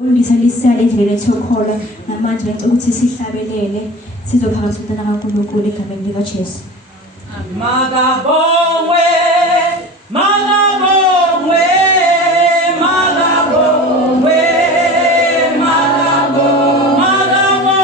Ulisa endleleni sokholwa namanje ngicela ukuthi sihlabelele sizophakamisa umntana kaNkulunkulu egameni lika Jesu. Magabongwe, magabongwe, magabongwe, magabongwe,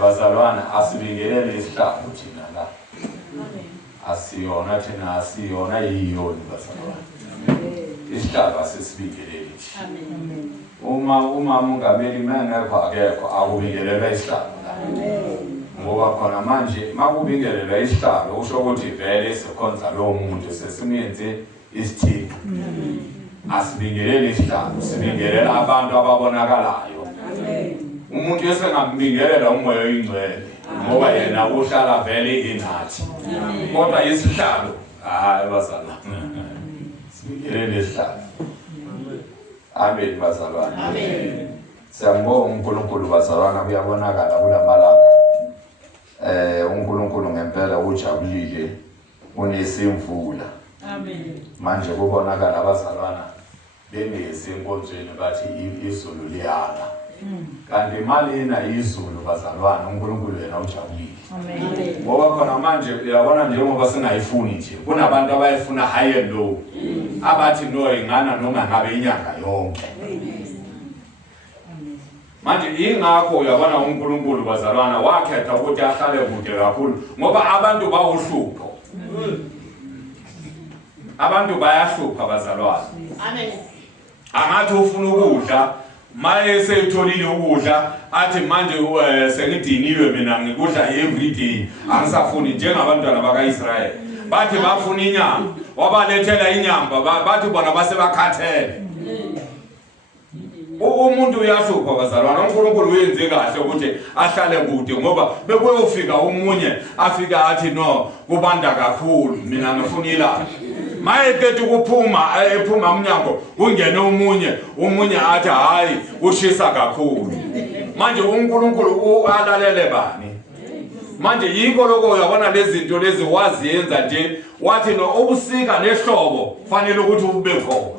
bazalwana asibingelele isihlalo thina la. Asiyona thina asiyona yiyona bazalwana. Isihlalo asisibingelele. Amen. noma uMongameli mengekho akekho akubingelela isihlalo. Ngoba khona manje makubingelela isihlalo usho ukuthi vele sikhonza lo muntu sesimenze isithixo. Asibingelele isihlalo, sibingelela abantu ababonakalayo. Umuntu esengambingelela umoya oyingcwele ngoba yena uhlala vele inathi. Kodwa isihlalo hayi bazalwane. Sibingelele isihlalo. Amen bazalwane. Amen. Siyambonga uNkulunkulu bazalwana kuyabonakala kulamalanga. uNkulunkulu ngempela ujabulile unesimvula. Amen. Manje kubonakala abazalwana benezinkonzweni bathi izulu liyana. Kanti malina izulu bazalwana uNkulunkulu yena ujabulile. Amen. Ngoba khona manje uyabona njengoba singayifuni nje kunabantu abayifuna high and low. Abathi no ingana noma ngabe inyanga yonke. Manje ingakho uyabona uNkulunkulu bazalwana wakhetha ukuthi ahlale kude kakhulu ngoba abantu bawuhlupho. Abantu bayahlupha bazalwana. Amen. Angathi ufuna ukudla maye seyitholile ukudla athi manje sengidiniwe mina ngikudla every day angisafuni njengabantwana bakaIsrael bathi bafuna inyama wabalethela inyama bathi bona basebakhathele. Umuntu uyahlupha bazalwana uNkulunkulu uyenze kahle ukuthi ahlale kude ngoba bekuyofika umunye afika athi no kubanda kakhulu mina ngifuna ilanga maye kethi kuphuma ephuma umnyango ungene umunye athi hayi ushisa kakhulu. Manje uNkulunkulu alalele bani? Manje yinko lokho uyabona lezi zinto lezi waziyenza nje wathi no ubusika nehlobo fanele ukuthi ube khona.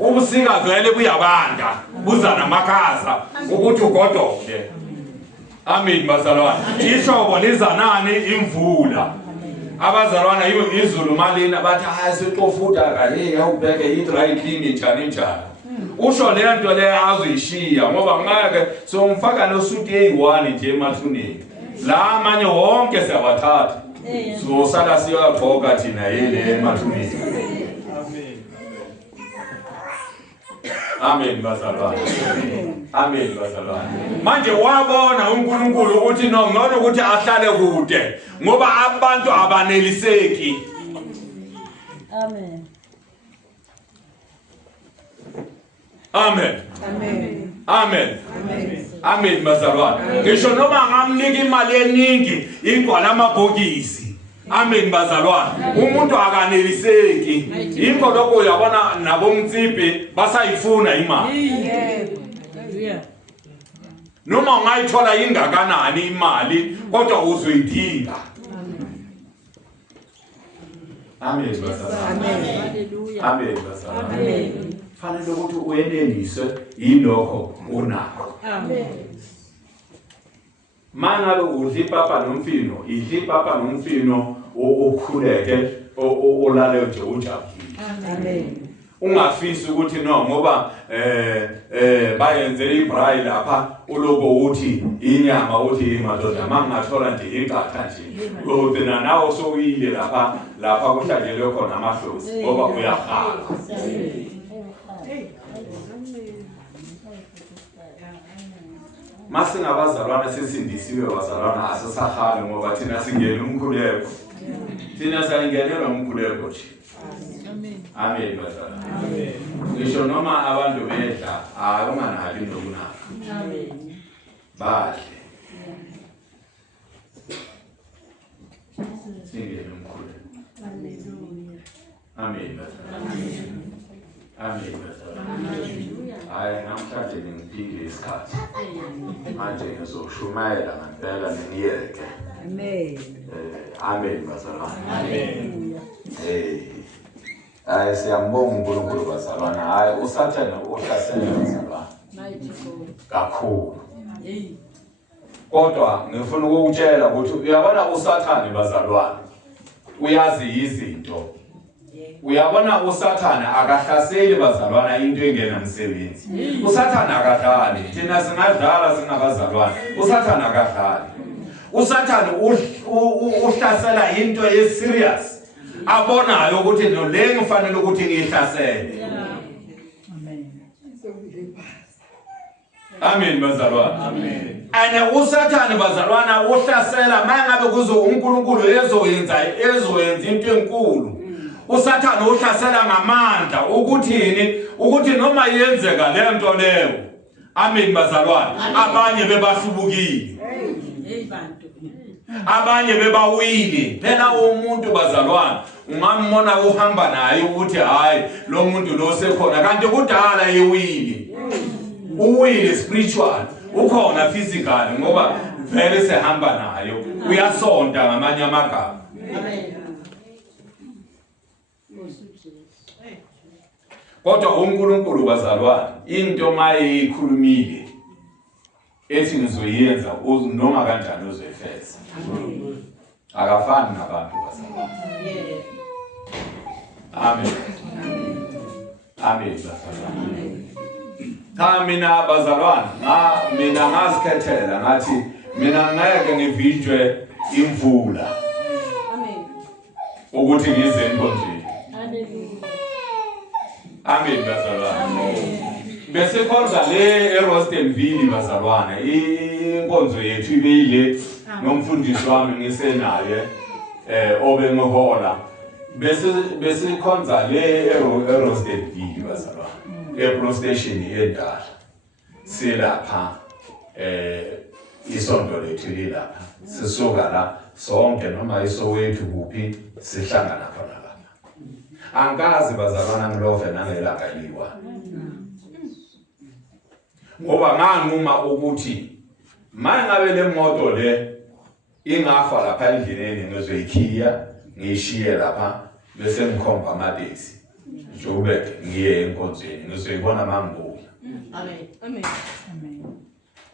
Ubusika vele buyabanda buza namakhaza ukuthi ugodoke. Amen bazalwana. Ihlobo liza nani imvula. Abazalwana izulu malina bathi hayi sixofuda kahle awubheke i-dry clean njani. Usho le nto le azoyishiya ngoba ngeke somfaka nosuti eyi1 nje emathuneni. La amanye wonke siyawathatha. So sala siyagqoka thina yele emathuneni. Amen bazalwane. Amen bazalwane. Manje wabona uNkulunkulu ukuthi no ngcono ukuthi ahlale kude ngoba abantu abaneliseki. Amen. Amen. Amen. Amen. Amen bazalwane. Ngisho noma ngamnika imali eningi igcwala amabhokisi. Amen bazalwane. Umuntu akaneliseki. Inko lokho uyabona nabomtsipe basayifuna imali. Noma ungayithola ingakanani imali kodwa uzoyidinga. Amen bazalwane. Hallelujah. Amen bazalwane. Amen. Fanele ukuthi uyenelise yilokho unakho. Amen. Mangabe udla ipapa nomfino, idla ipapa nomfino ukhuleke olale nje ujabulile. Amen. Ungafisi ukuthi no ngoba bayenze ibrayi lapha uloko uthi inyama uthi madoda mangathola nje inkatha nje. Uthina nawo sowuyile lapha kuhlanjelwe khona amahlozi ngoba uyahala. Masingabazalwana sesindisiwe bazalwana asisahali ngoba thina singena umkhuleko. Thina sayingenelwa umkhuleko nje. Amen. Amen bazalwana. Amen. Ngisho noma abantu bedla akunganaki nokunaka. Amen. Badle. Singena umkhuleko. Hallelujah. Amen bazalwana. Amen bazalwana. Hayi namhlanje ngiphile isikhathi. Manje ngizoshumayela ngempela ningiyeke. Amen. Amen bazalwana. Amen. Hayi siyambonga uNkulunkulu bazalwana. Hayi usathana uhlasela bazalwana. Kakhulu. Kodwa ngifuna ukukutshela ukuthi uyabona usathane bazalwana. Uyazi izinto. Uyabona usathana akahlaseli bazalwana into engena umsebenzi. Usathana akadlali. Thina singadlala singabazalwana. Usathana akadlali. Usathana uhlasela into eserious. Abonayo ukuthi no le ngifanele ukuthi ngihlasele. Amen. Amen bazalwana. Amen. Ane uSathane bazalwana uhlasela mangabe kuzo uNkulunkulu ezoyenza into enkulu. uSathane uhlasela ngamandla ukuthi noma yenzeka le nto leyo. Amen bazalwana. Abanye bebahlubukile. Abanye bebawile. Phela umuntu bazalwana ungamona uhamba naye ukuthi hayi lo muntu lo sekhona kanti kudala yewile. Uwile spiritual ukhona physical ngoba vele sehamba nayo uyasonda ngamanye amagama. Kodwa uNkulunkulu bazalwana into mayikhulumile ethi ngizoyenza noma kanjani uzoyifeza. Akafani nabantu bazalwana. Amen. Amen bazalwana. Mina bazalwana mina ngazikhethela ngathi mina ngeke ngivinjwe imvula ukuthi ngize enkonzweni. Amen bazalwana. Bese khonza le eRostenville bazalwana inkonzo yethu ibeyile nomfundisi wami ngisenaye obengihola bese khonza le eRostenville bazalwana. Pro station endala silapha isonto lethu lilapha sisuka la sonke noma iSoweto kuphi sihlangana khona lapha. Angazi bazalwana ngilove nangelanga liwa ngoba nganquma ukuthi mangabe le moto le ingafa lapha endleleni ngizoyikhiya ngishiye lapha bese ngikhomba amateksi. Jobek ngiye enkonzweni ngizoyibona mangibuya. Amen. Amen.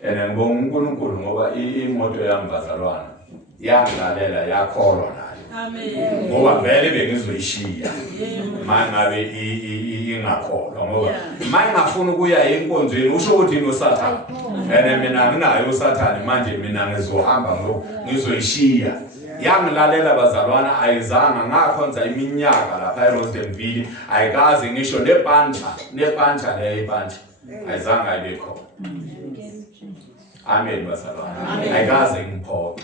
Amen. Ngibonga uNkulunkulu ngoba imoto yami bazalwana yangilalela yakholwa nayo. Amen. Ngoba vele bengizoyishiya. Mangabe ingakholwa ngoba mangafuna ukuya enkonzweni usho ukuthi noSathane. Mina nginayo uSathane manje mina ngizohamba ngizoyishiya. Yangilalela bazalwana ayizanga ngakhonza iminyaka lapha eRostenville ayikaze ngisho nepancha leyipancha ayizanga ibe khona. Amen bazalwana. Ayikaze ngiphoqa.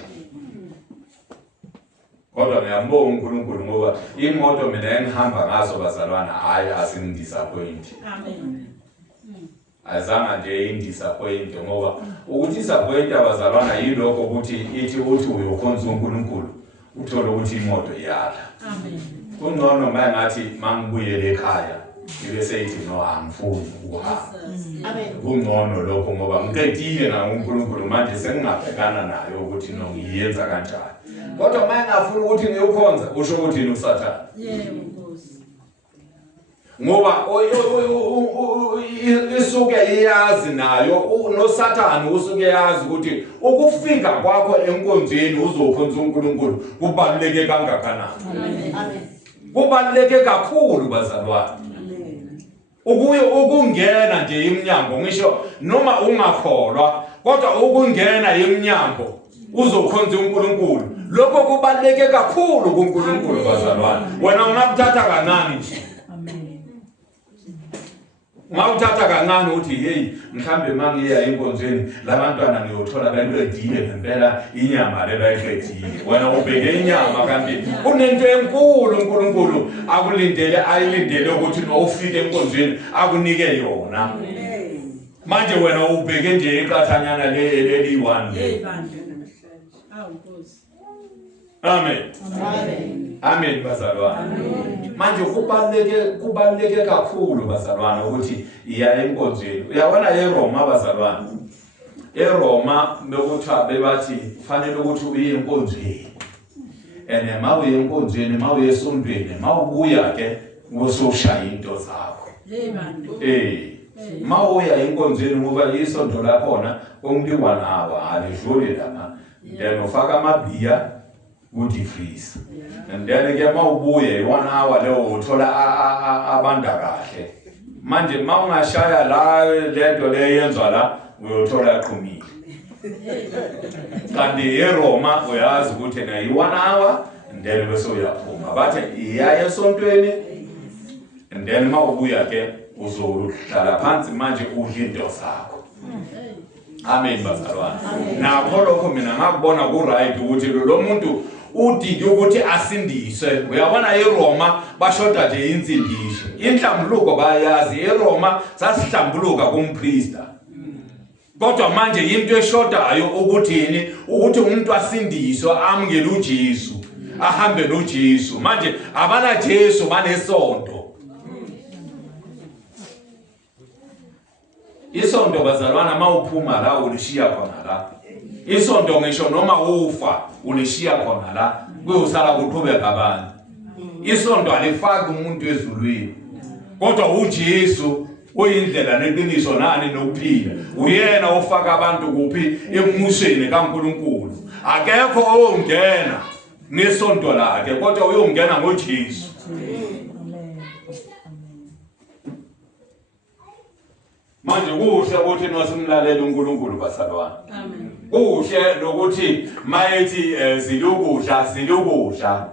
Kodwa ngiyambonga uNkulunkulu ngoba imoto mina engihamba ngazo bazalwana hayi asingidisappoint. Amen. Azanga nje indisappoint ngoba ukuthi disappoint abazalwana yiloko ukuthi uthi uyokhonza uNkulunkulu uthola ukuthi imoto iyala. Amen. Kungcono mangathi mangibuyele ekhaya bese yithi no angifuni ukuhamba. Amen. Kungcono lokho ngoba ngiqedile na uNkulunkulu manje sengingabhekana nayo ukuthi no ngiyenza kanjani. Kodwa mangafuni ukuthi ngiyokhonza usho ukuthi uSathane. Yebo. Ngoba isuke iyazi nayo noSathane usuke yazi ukuthi ukufika kwakho enkonzweni uzokhonza uNkulunkulu kubaluleke kangakanani. Amen. Kubaluleke kakhulu bazalwane. Ukungena nje iminyango ngisho noma ungakholwa kodwa ukungena iminyango uzokhonza uNkulunkulu lokho kubaluleke kakhulu kuNkulunkulu bazalwane. Wena ungakuthatha kanani nje? Ngawuthatha kancane uthi hey mhlambe mangiya enkonzweni labantwana ngiyothola bentwedile ngempela inyama le bayiqedile. Wena ubheke inyama kanti kunento enkulu uNkulunkulu ayilindele ukuthi ufike enkonzweni akunike yona. Manje wena ubheke nje iqathanyana leli1 le. Amen. Amen. Amen bazalwana. Manje kubaluleke kakhulu bazalwana ukuthi iya enkonzweni. Uyabona eRoma bazalwana. eRoma bekuthiwa bebathi kufanele ukuthi uye enkonzweni. Mawuye enkonzweni, mawuye esontweni, mawubuya ke uzoshaya into zakho. Mawuya enkonzweni ngoba isonto lakhona onkuliwa nawo alidluli lapha. Then ufaka amabhiya uthi freeze. And then ke mawubuye 1 hour leyo uthola abanda kahle. Manje mawungashaya la lento leyenzwa la uyothola aqhumile. Kanti eRoma uyazi ukuthi na 1 hour and then bese uyaphuma. Bathe iya esontweni and then mawubuya ke uzohlala phansi manje udle into zakho. Amen bazalwane. Nakho lokho mina ngakubona ku right ukuthi lo muntu udinge ukuthi asindiswe. Uyabona eRoma bashoda nje insindiso. Inhlambuluko bayazi eRoma sasihlambuluka kumpriester. Kodwa manje into eshodayo ukuthini ukuthi umuntu asindiswe amukele uJesu ahambe noJesu. Manje abana Jesu banesonto. Isonto bazalwana mawuphuma la ulishiya khona la. Isonto ngisho noma ufa ulishiya khona la kuyosala kuqhubeka abantu. Isonto alifaki umuntu ezulwini. Kodwa uJesu uyindlela neqiniso nani nokuphila. Uyena ofaka abantu kuphi emuseni kaNkulunkulu. Akekho ongena nesonto lakhe kodwa uyongena ngoJesu. Manje kuhle ukuthi nosimlalele uNkulunkulu basalwana. Amen. Kuhle lokuthi mayethi zilukudla. Hallelujah.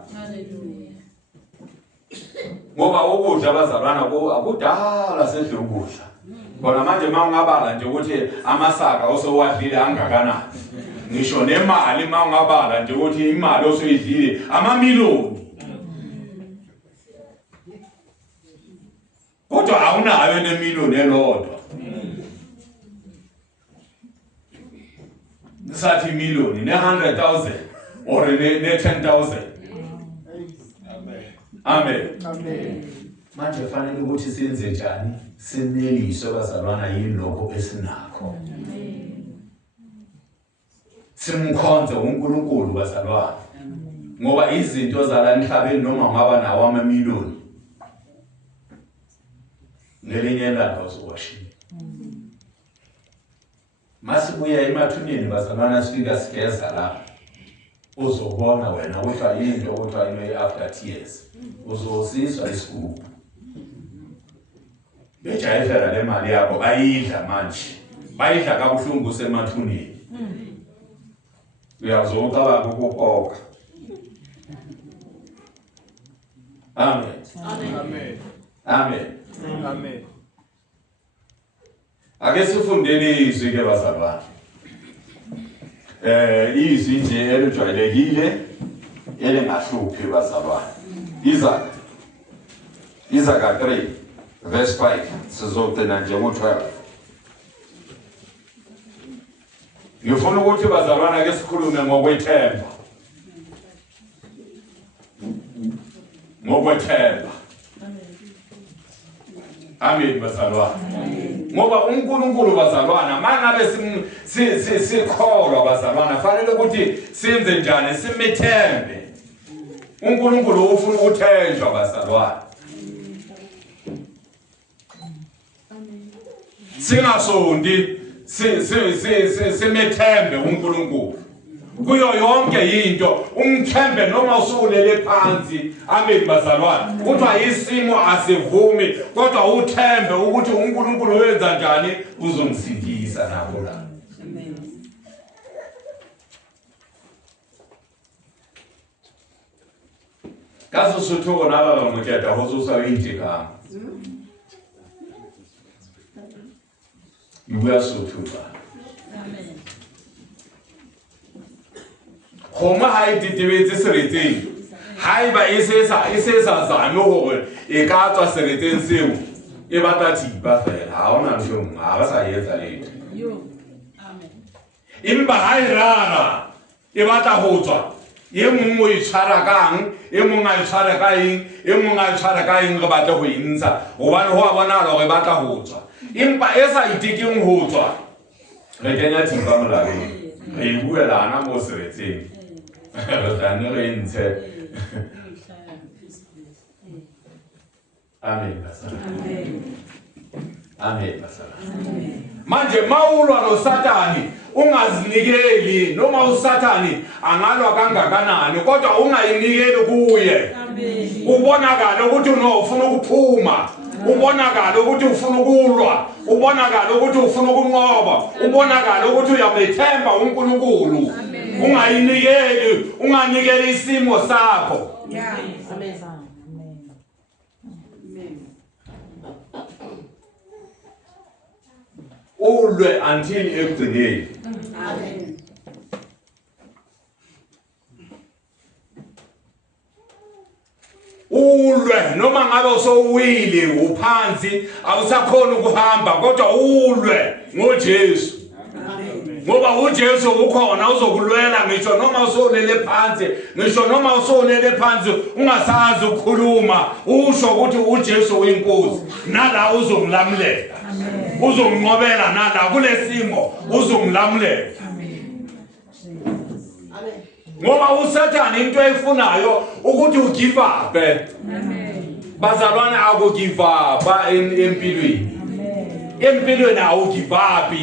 Ngoba ukudla bazalwana akudala sedle ukudla. Bona manje mawungabala nje ukuthi amasaka osowadlile angakanani. Ngisho nemali mawungabala nje ukuthi imali osoyidlile amamiliyoni. Kodwa awunayo nemiliyoni elodwa. Sathi miliyoni ne 100,000 or ne 10,000. Amen. Amen. Manje fanele ukuthi senze njani? Sineliswe bazalwana yini lokho esinakho. Simkhonze uNkulunkulu bazalwana. Ngoba izinto zala emhlabeni noma ngaba nawo amamiliyoni. Ngelinye ilanga uzowashiya. Masibuya emathuneni bazalwana sifika sigeza la. Uzobona wena ukuthi into okuthiwa ino after tears. Uzosizwa isigubhu. Bejayefela le mali yabo bayidla manje. Bayidla kabuhlungu semathuneni. Uyazocabanga ukukhokha. Amen. Amen. Amen. Amen. Ake sifundeni izwi ke bazalwane. Izwi nje elijwayelekile elingahluphi bazalwane. Izaga 3 verse 5 sizogcina nje ngo-12. Ngifuna ukuthi bazalwane ake sikhulume ngokwethemba. Ngokwethemba. Amen bazalwane. Ngoba uNkulunkulu bazalwana mangabe sikholwa bazalwana fanele ukuthi senze njani simethembe. uNkulunkulu ufuna ukuthenjwa bazalwana. Singasondi simethembe uNkulunkulu. Kuyo yonke into umthembe noma usulele phansi. Amen bazalwane. Kuthiwa isimo asivumi kodwa uthembe ukuthi uNkulunkulu wenza njani uzomsindisa nakho la. Amen. Kaso suthuko naba bamuthetha hosusa intikama. Ibuya suthuka. Amen. Khoma ha ditebetse seretseng. Haiba isesa zame hore e ka tswa seretseng seo e batla thipa fela ha ona ntho nngwe ha ba sa etsa letho. Amen. Imba ha irara e batla ho tswa ye mongwe o itshwara kang e mongwe a itshwara ka eng e mongwe a itshwara ka eng re batla ho intsha hobane ho a bonahala hore e batla ho tswa empa e sa itekeng ho tswa re kenya thipa molabeng re e buelana mo seretseng re tla re ntshe. Amen basala. Amen basala. Manje mawulwa noSathani ungazinikeli noma uSathani angalwa kangakanani kodwa ungayinikeli kuye. Amen. Ubonakala ukuthi ufuna ukuphuma, ubonakala ukuthi ufuna ukulwa, ubonakala ukuthi ufuna ukunqoba, ubonakala ukuthi uyamethemba uNkulunkulu. Ungayinikeli, unganikeli isimo sakho. Amen. ulwe until ekugcineni. Amen. Ulwe noma ngabe usowile uphansi awusakhona ukuhamba kodwa ulwe ngoJesu. Ngoba uJesu ukhona uzokulwela ngisho noma usonele phansi, ngisho noma usonele phansi ungasazi ukukhuluma, usho ukuthi uJesu uyinkosi, nala uzongilamulela. Uzonginqobela nala kulesimo uzongilamulela. Ngoba uSathane into eyifunayo ukuthi ugive up. Bazalwane akugive up empilweni. Empilweni awugive up.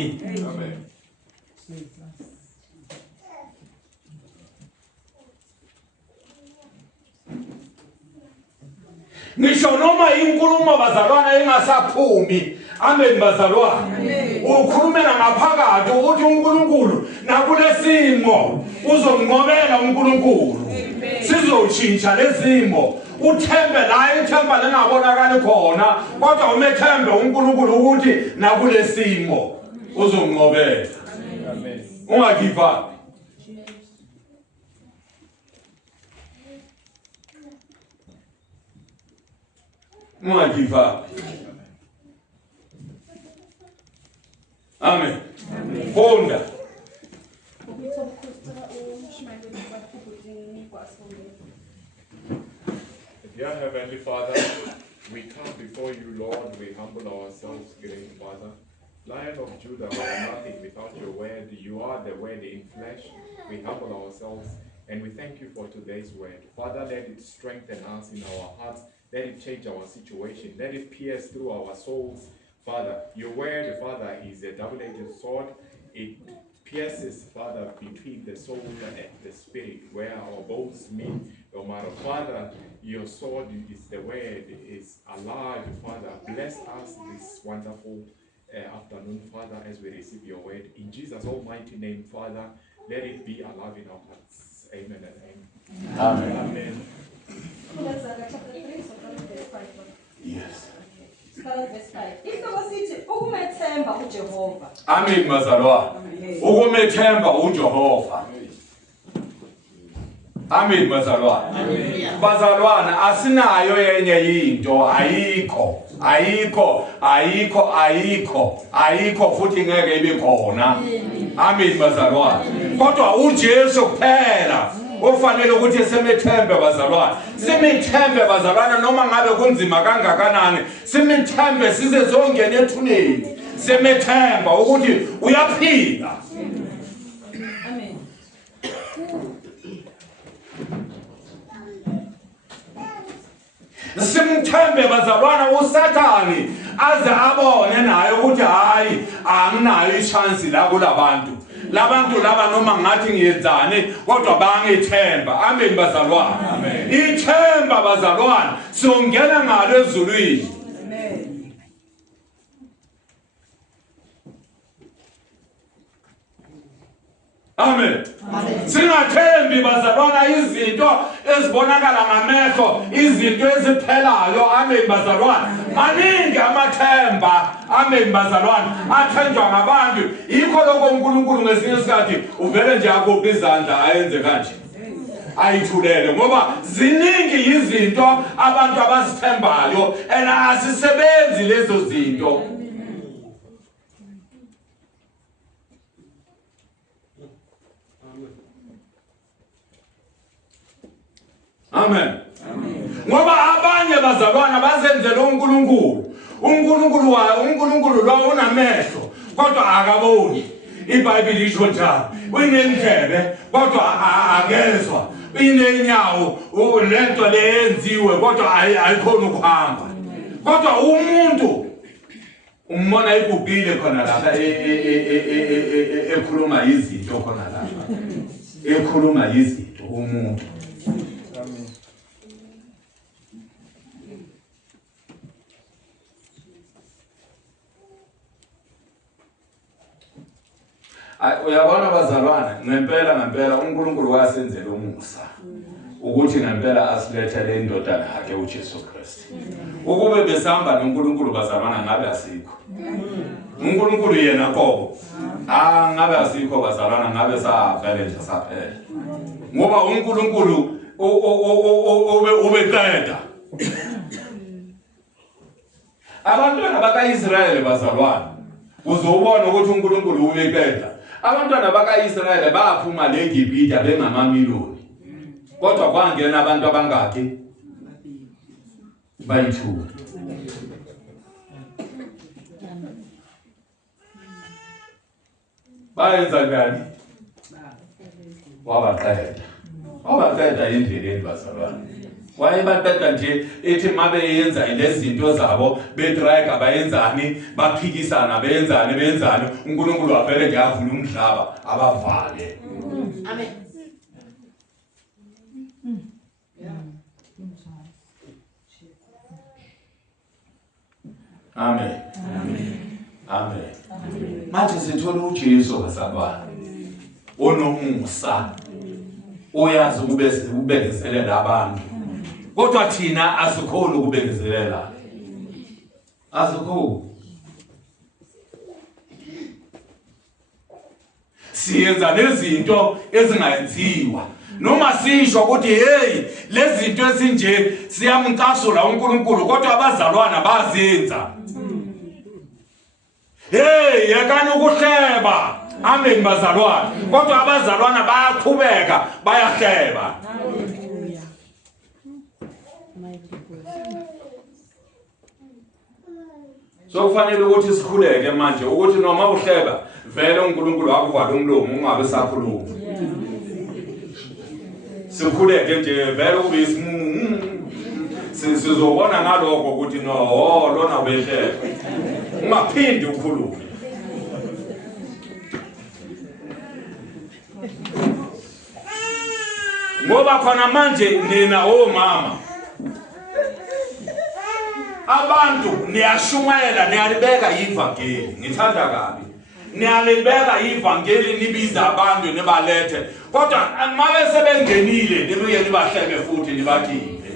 Ngisho noma inkulumo bazalwane ingasaphumi, amen bazalwane, ukhulumela ngaphakathi ukuthi uNkulunkulu nakulesimo uzonqobela uNkulunkulu, sizoshintsha lezimo. Uthembe la ithemba lengabonakali khona, kodwa umethembe uNkulunkulu ukuthi nakulesimo uzonqobela. Amen. Ungagive up. Give up. Amen. Fonda. Dear Heavenly Father, we come before you, Lord. We humble ourselves, great Father. Lion of Judah, we are nothing without your word. You are the word in flesh. We humble ourselves and we thank you for today's word. Father, let it strengthen us in our hearts. Let it change our situation. Let it pierce through our souls. Father, your word, Father, is a double-edged sword. It pierces, Father, between the soul and the spirit, where our bones meet. No matter, Father, your sword is the word, is alive, Father. Bless us this wonderful afternoon, Father, as we receive your word. In Jesus' almighty name, Father, let it be alive in our hearts. Amen and amen. Amen. Amen. Yes. Amen bazalwane. Ukumethemba uJehova. Amen bazalwane. Bazalwane asinayo yenye into, ayikho futhi ngeke ibe khona. Amen bazalwane. Kodwa uJesu kuphela ofanele ukuthi semethembe bazalwane. Simethembe bazalwane noma ngabe kunzima kangakanani. Simethembe size zongena ethuneni. Semethemba ukuthi uyaphila. Amen. Simthembe bazalwana uSathane aze abone naye ukuthi hayi anginayo ichance la kulabantu. Labantu laba noma ngathi ngiyenzani kodwa bangithemba. Amen bazalwane. Amen. Ithemba bazalwane siyongena ngalo ezulwini. Amen. Amen. Singathembi bazalwana izinto ezibonakala ngamehlo, izinto eziphelayo. Amen bazalwana. Maningi amathemba. Amen bazalwana. Athenjwa ngabantu. Yikho lokho uNkulunkulu ngesinye isikhathi uvele nje akuphi izandla ayenze kanje. Ayithulele ngoba ziningi izinto abantu abazithembayo ena asisebenzi lezo zinto. Amen. Ngoba abanye bazalwana bazenzela uNkulunkulu. uNkulunkulu lo unamehlo kodwa akaboni. iBhayibheli lisho njalo. Uyinendlebe kodwa akezwa. Uyinenyawo lento leyenziwe kodwa ayikhona ukuhamba. Kodwa umuntu umbona igubhile khona lapha ekhuluma izinto khona lapha. Ekhuluma izinto umuntu. Uyabona bazalwana ngempela uNkulunkulu wasenzela umusa ukuthi ngempela asilethele indodana yakhe uJesu Kristu. Ukube besihamba noNkulunkulu bazalwana ngabe asikho. uNkulunkulu yena qobo ngabe asikho bazalwana ngabe savele nje saphela ngoba uNkulunkulu ubeqeda abantwana bakaIsrayeli bazalwana uzobona ukuthi uNkulunkulu ubeqeda abantwana bakaIsrayeli baphuma leGibhithe bengamamiliyoni kodwa kwangena abantu abangaki bayi2 bayenza njani wabaqeda endleleni bazalwana wayebaqeda nje ethi mabe yenza lezinto zabo bedraga bayenzani baphikisana benzani uNkulunkulu wavele nje avula umhlaba abavale Amen. Amen. Amen. Manje sithola uJesu bazalwana onomusa oyazi ukubekezelela abantu kodwa thina asikhona ukubekezelela asikhona siyenza lezinto ezingayenziwa noma sisho ukuthi hey lezi zinto esinje siyamcasula uNkulunkulu kodwa abazalwana bazenza hey yakani ukuhleba amen bazalwana kodwa abazalwana bayaqhubeka bayahleba so kufanele ukuthi sikhuleke manje ukuthi noma uhleba vele uNkulunkulu akuvala umlomo ungabe sakhuluma sikhuleke nje vele ube sizobona ngaloko ukuthi no lona ubehleba ungaphindi ukhulume ngoba khona manje nina omama abantu niyashumayela niyalibeka ivangeli ngithanda kabi niyalibeka ivangeli nibiza abantu nibalethe kodwa mabe sebengenile nibuye nibahlebe futhi nibakhiphe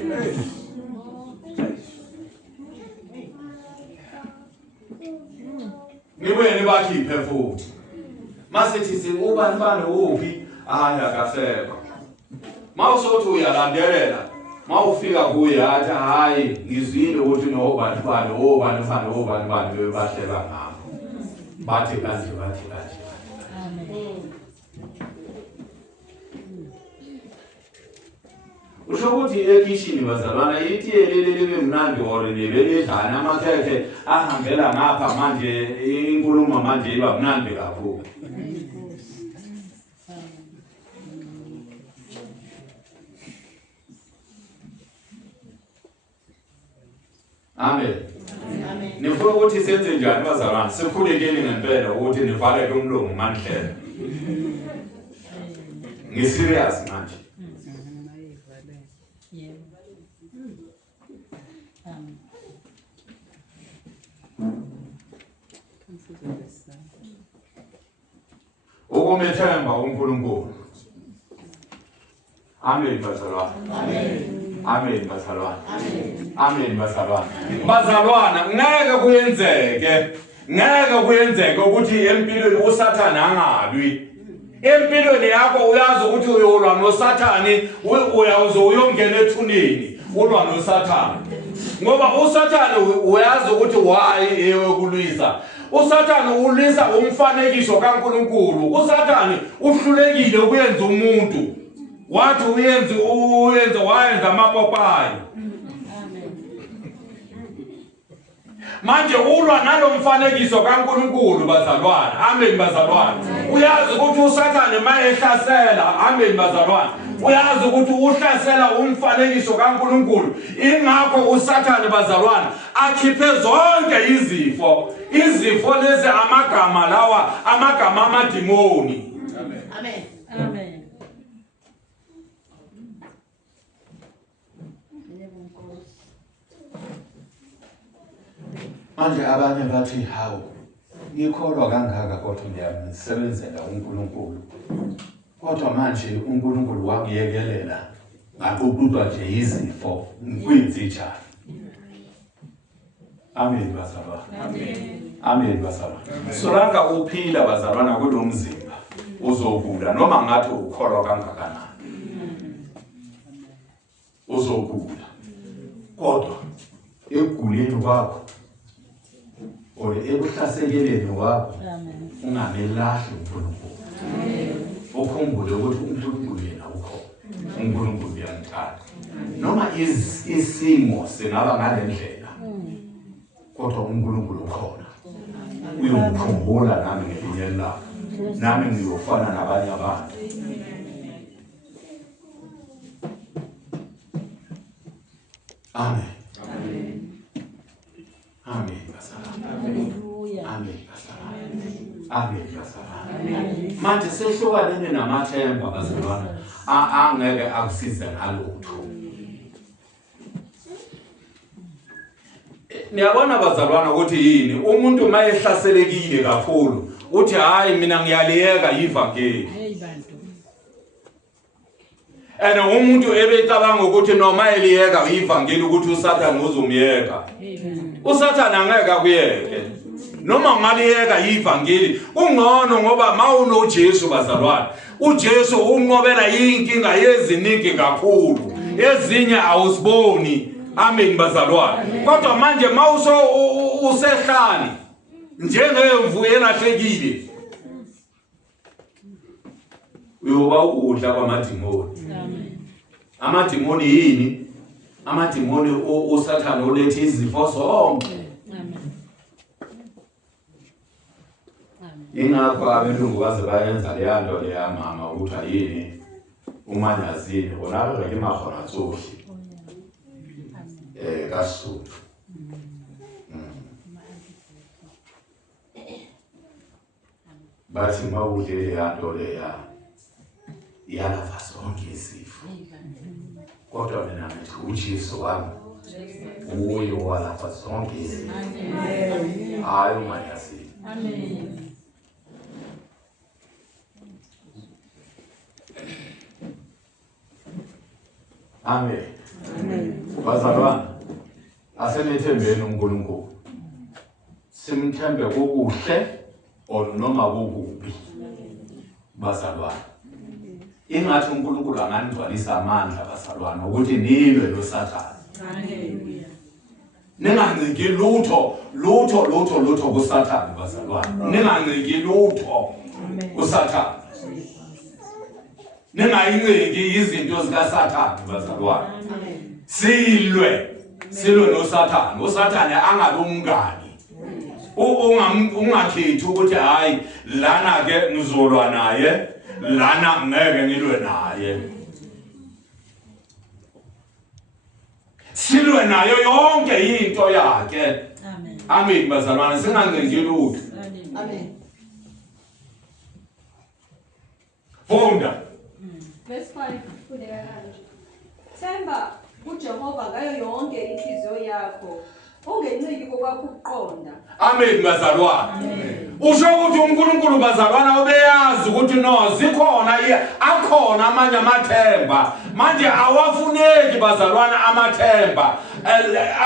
nibuye nibakhiphe futhi masithi ubani uphi akasekho mawusothi uyalandelela mawufika kuye athi hayi ngizwile ukuthi nobani bebahleka ngabo bathi kanje amen usho ukuthi ekishini bazalwana ithi libe mnandi ore nebelidlana amakhethe ahambela ngapha manje inkulumo manje iba mnandi kakhulu Amen. Amen. Nifuna ukuthi senze njani bazalwane? Sikhulekeni ngempela ukuthi nivaleke umlomo mandlela. Ngiserious manje. Ukumethemba uNkulunkulu. Amen bazalwane. Amen. Amen bazalwana. Amen bazalwana. Bazalwana ngeke kuyenzeke ukuthi empilweni uSathane angalwi. Empilweni yakho uyazi ukuthi uyolwa noSathane uyongena ethuneni ulwa noSathane. Ngoba uSathane uyazi ukuthi why eyokulwisa. uSathane ulisa umfanekiso kaNkulunkulu. uSathane uhlulekile ukuyenza umuntu. Wathi wayenza amapopayi. Manje ulwa nalo mfanekiso kaNkulunkulu bazalwana. Amen bazalwana. Uyazi ukuthi uSathane mayehlasela. Amen bazalwana. Uyazi ukuthi uhlasela umfanekiso kaNkulunkulu. Ingakho uSathane bazalwana akhiphe zonke izifo. Izifo lezi amagama lawa amagama amadimoni. Amen. Amen. Amen. Manje abanye bathi hawo ngikholwa kangaka kodwa ngiyamsebenzela uNkulunkulu. Kodwa manje uNkulunkulu wangiyekelela ngaqhubuzwa nje izifo ngikwenze njani? Amen bazalwane. Amen bazalwane. Solanka uphila bazalwana kulo mzimba uzogula noma ngathi ukholwa kangakanani. Uzogula. Kodwa ekuguleni kwakho ekuhlaseleleni kwakho ungamelahli uNkulunkulu. Ukhumbule ukuthi uNkulunkulu yena ukhona. uNkulunkulu uyamthanda. Noma isimo singaba ngale ndlela. Kodwa uNkulunkulu ukhona. Uyokukhumbula nami ngelinye ilanga. Nami ngiyofana nabanye abantu. Amen. Amen. Amen. Amen. Manje sehlukanene namathemba bazalwana angeke akusize ngalutho. Niyabona bazalwana ukuthi yini umuntu mayehlaselekile kakhulu uthi hayi mina ngiyaliyeka ivangeli. Ena umuntu ebecabanga ukuthi noma eliyeka ivangeli ukuthi uSathane uzomyeka. uSathane angeke akuyeke. Noma ngaliyeka ivangeli ungcono ngoba mawuno Jesu bazalwane. uJesu unqobela inkinga yeziningi kakhulu. Ezinye awusiboni. Amen bazalwane. Kodwa manje mawuso usehlani njengemvu elahlekile. Uyoba ukudla kwamadimoni. Amadimoni yini? Amadimoni uSathane ulethe izifo zonke. Ingakho abelungu baze bayenza leya nto leya mama ukuthi ayini umanyazini onalo ke mahona tsohle. Kasu. Bathi mawudle leya nto leya yalapha zonke izifo. Kodwa mina ngithi uJesu wami uye walapha zonke izifo. Hayi umanyazini. Amen. Amen. Bazalwane, asemethembeni uNkulunkulu. Simthembe kokuhle noma kokubi. Bazalwane. Ingathi uNkulunkulu angangcwalisa amandla bazalwane ukuthi nilwe noSathane. Haleluya. Ninganciki lutho kuSathane bazalwane. Ninganciki lutho kuSathane. Ningayinciki izinto zikaSathane bazalwane. Silwe noSathane. uSathane angabe umngani. Ungakhethi ukuthi hayi lana ke ngizolwa naye, lana ngeke ngilwe naye. Silwe nayo yonke into yakhe. Amen bazalwane, singancengi lutho. Amen. Funda. Verse 5 Themba kuJehova ngayo yonke inhliziyo yakho. Ungenciki kokwakho ukuqonda. Amen bazalwane. Usho ukuthi uNkulunkulu bazalwana obeyazi ukuthi no zikhona akhona amanye amathemba. Manje awafuneki bazalwana amathemba.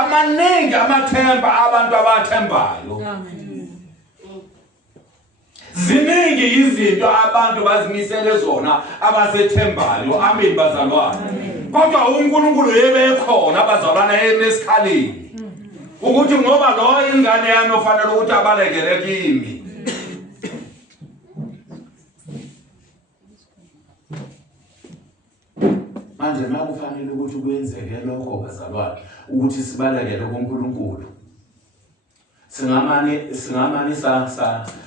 Amaningi amathemba abantu abathembayo. Amen. Ziningi izinto abantu bazimisele zona abasethembayo. Amen bazalwane. Kodwa uNkulunkulu yebekhona bazalwana enesikhaleni. Ukuthi ngoba lo ingane yami ofanele ukuthi abalekele kimi. Manje nakufanele ukuthi kwenzeke lokho bazalwane ukuthi sibalekele kuNkulunkulu. Singamani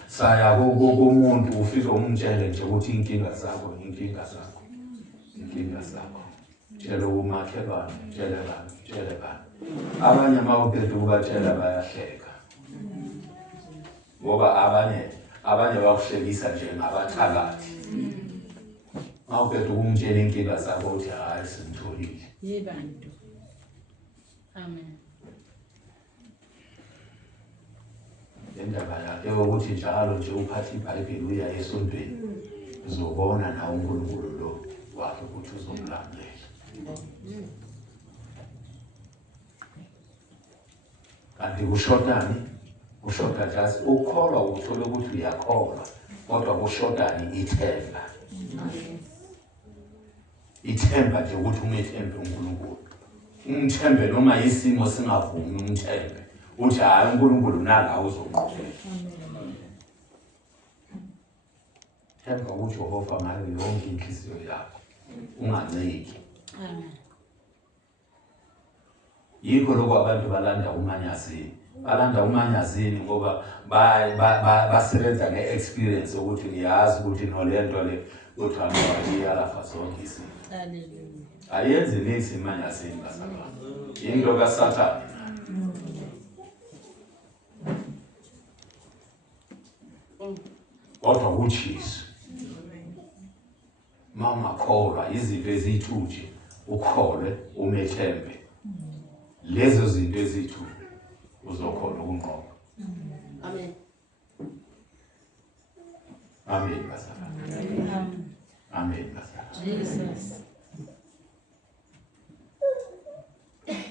saya komuntu ufike umtshele nje ukuthi inkinga zakho. Tshela umakhelwane, tshela bani. Abanye mawuqeda ukubatshela bayahleka. Ngoba abanye bakuhlekisa nje ngabathakathi. Mawuqeda ukumtshela inkinga zakho uthi hayi sengitholile. Yebantu. Amen. Indaba yakhe ukuthi njalo nje uphatha iBhayibheli uya esontweni uzobona na uNkulunkulu lo wakhe ukuthi uzomlamulela. kanti kushotani just ukholwa uthola ukuthi uyakholwa kodwa kushotani ithemba. Ithemba nje ukuthi umethembe uNkulunkulu. Umthembe noma isimo singavumi umthembe. Uthi hayi uNkulunkulu nala uzoqhubeka. Themba uJehova ngayo yonke inhliziyo yakho. Unganciki. Yikho lokho abantu balanda umanyazini. Balanda umanyazini ngoba basebenza nge-experience ukuthi ngiyazi ukuthi nolento le uthi iyalafa zonke izinto. Ayenzi nithi imanyazini basabana. Into kaSathane. Kodwa uJesu. Mama kholwa izinto ezithuthi ukholwe umethembe. Lezo zinto ezithu uzokholwa ukunqoba. Amen. Amen basabana. Amen basabana. Jesus.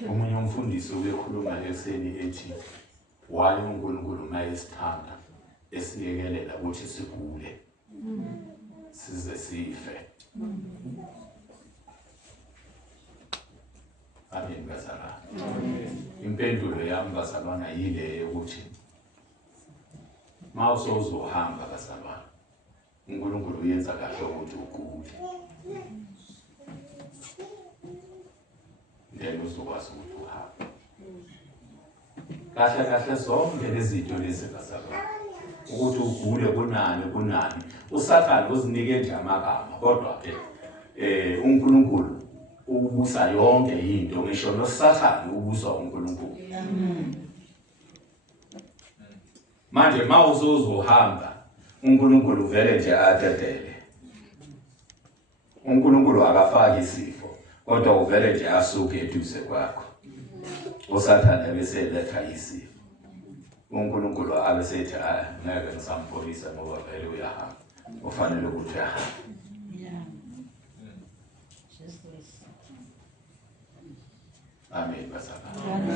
Omunye umfundisi ubekhuluma leseni ethi waye uNkulunkulu mayesithanda esiyekelela ukuthi sigule size sife. Amen bazalwane. Impendulo yami bazalwane yile ukuthi mawuzohamba bazalwane uNkulunkulu uyenza kahle ukuthi ugule. Then uzokwazi ukuthi uhambe. Kahle zonke lezi zinto lezi bazalwane. Ukuthi ugule kunani. uSathane uzinike nje amagama kodwa ke uNkulunkulu ubusa yonke into ngisho noSathane ubusa uNkulunkulu. Manje mawuzohamba uNkulunkulu vele nje atetele. uNkulunkulu akafaki isifo kodwa uvele nje asuke eduze kwakho. uSathane bese letha isifo. uNkulunkulu abesethi ngeke ngisampholisa ngoba vele uyahamba. Ufanele ukuthi ahambe. Amen basabana.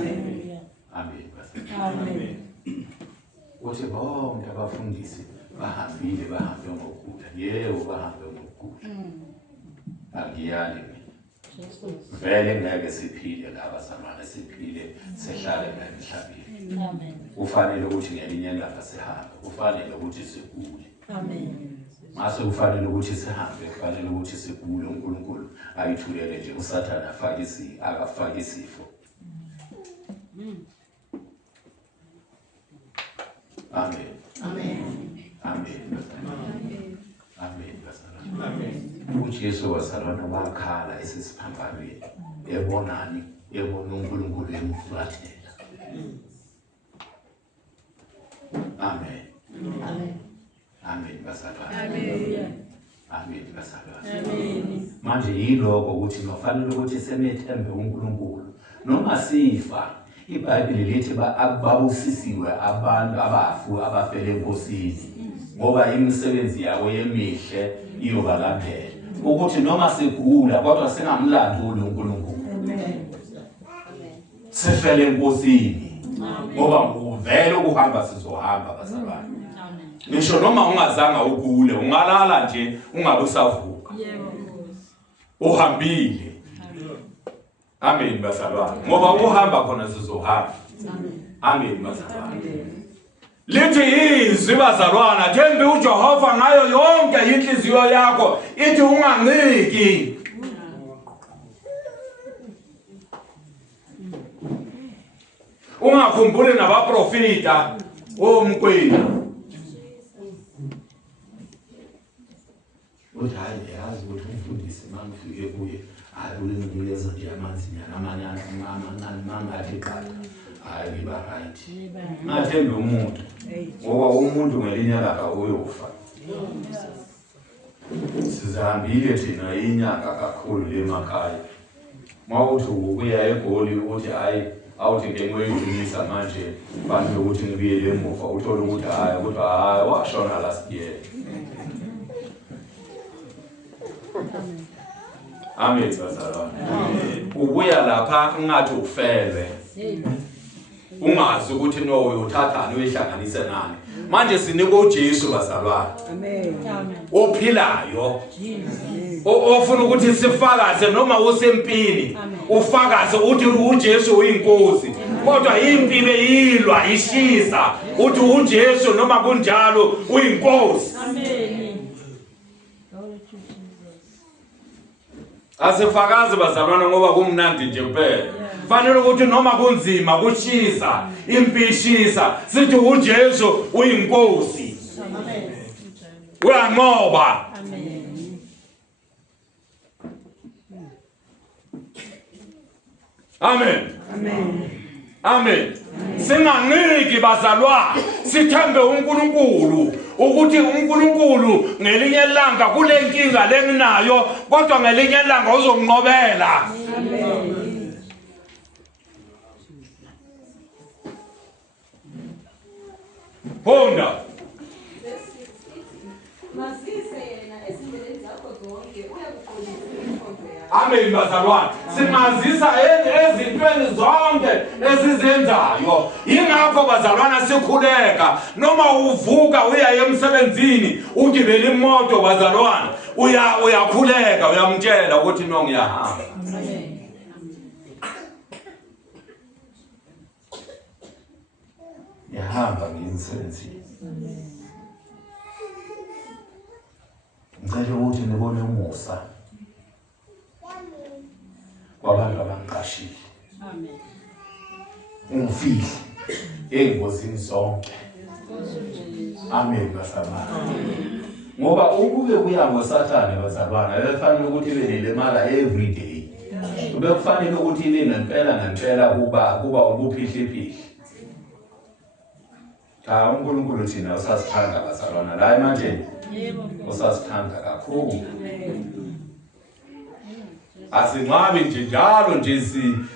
Amen basabana. Uthi bonke abafundisi bahambe ngokugula. Yebo bahambe ngokugula. Angiyali mina. Vele ngeke siphile la bazalwane siphile sehlale emhlabeni. Amen. Ufanele ukuthi ngelinye ilanga sihambe. Ufanele ukuthi sigule. Amen. Mase ufanele ukuthi sihambe, ufanele ukuthi sigule uNkulunkulu ayithulele nje uSathane akafaki isifo. Amen. Amen. Amen. Amen. Amen. uJesu wazalwana bakhala esesiphambanweni. Ebonani, ebona uNkulunkulu emfulathela. Amen. Amen. Amen bazalwane. Amen. Amen bazalwane. Amen. Manje yiloko ukuthi nofanele ukuthi semethembe uNkulunkulu noma sifa. iBhayibheli lithi babusisiwe abantu abafele enkosini ngoba imisebenzi yabo yemihle iyoba kaphela. Ukuthi noma sigula kodwa singamlanduli uNkulunkulu. Amen. Sifele enkosini ngoba uvele ukuhamba sizohamba bazalwane. Ngisho noma ungazanga ugule ungalala nje ungabe usavuka. Yebo. Uhambile. Amen bazalwane. Ngoba uhamba khona sizohamba. Amen bazalwane. Lithi izwi bazalwana thembe uJehova ngayo yonke inhliziyo yakho ithi unganciki. Ungakhumbule nabaprofita omkwena. Uthi hayi yazi ukuthi umfundisi mangifike kuye ulinikeza nje amanzi nyana mangathi qala hayi liba right. Ngathembe umuntu ngoba umuntu ngelinye ilanga uyofa. Sizahambile thina inyanga kakhulu lemakhaya. Mawuthi ukuya eGoli uthi hayi awuthi ngengweyidlulisa manje bantu ukuthi ngibuyele emuva uthola ukuthi hayi kodwa hayi washona last year. Amen bazalwane. Ubuya lapha ngathi ufelwe. ungazi ukuthi no uyothathani uyihlanganise nani. Manje sinikwe uJesu bazalwane. Amen. Ophilayo. Ofuna ukuthi sifakaze noma usempini. Ufakaze uthi uJesu uyinkosi. Kodwa impi beyilwa ishisa uthi uJesu noma kunjalo uyinkosi. Amen. Asifakaze bazalwane ngoba kumnandi nje kuphela. Fanele ukuthi noma kunzima kushisa impi ishisa sithi uJesu uyinkosi. Amen. Uyanqoba. Amen. Amen. Amen. Amen. Singaniki bazalwane sithembe uNkulunkulu ukuthi uNkulunkulu ngelinye ilanga kule nkinga lenginayo kodwa ngelinye ilanga uzonqobela. Amen. Honda. Masise yena ezindleleni zakho zonke uyakuqondisa imikhonto yakho. Amen bazalwane. Simazisa ezintweni zonke esizenzayo. Ingakho bazalwana sikhuleka noma uvuka uya emsebenzini ugibela imoto bazalwane uyakhuleka uyamtshela ukuthi no ngiyahamba. Amen. Yahamba ngemsebenzini. Ngicela ukuthi nibone umusa kwabantu abangiqashile. Amen. Ungifihli engozini zonke. Amen bazalwane. Ngoba ukube kuya ngoSathane bazalwane efanele ukuthi ibe nelemala every day. Bekufanele ukuthi ibe ngempela kuba ubuphihliphihli. Cha uNkulunkulu thina usasithanda bazalwane la manje. Yebo. Usasithanda kakhulu. Asinqabi nje njalo nje